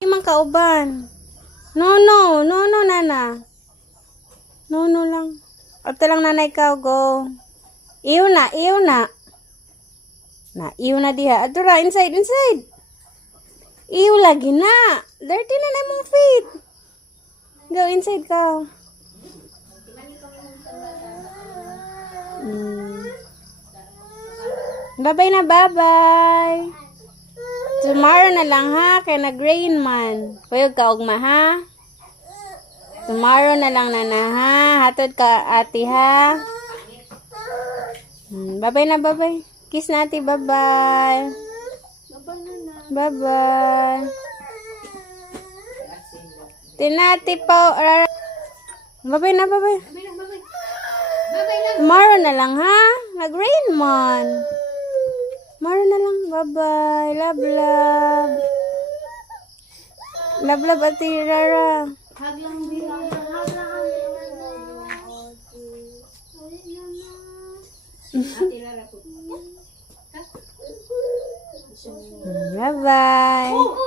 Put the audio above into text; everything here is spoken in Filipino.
Imang kauban. No, no. No, no, nana. No, no lang. Ate lang nanay ka, go. Iw na, iw na. Na, iw na diha. Adura, inside, inside. Iw lagi na. Dirty na na mong feet. Go inside ka. Bye-bye na, bye-bye. Tomorrow na lang ha, kaya nag-rain man. Puyog ka ugma ha. Tomorrow na lang nana ha. Hatod ka ate ha. Bye-bye na, bye-bye. Kiss na ate, bye-bye. Bye-bye. Tinati po. Bye-bye na, bye-bye. Tomorrow na lang ha. Nag-rain man. Tomorrow na lang. Bye-bye. Love, love. Love, love, ate Rara. Bye-bye.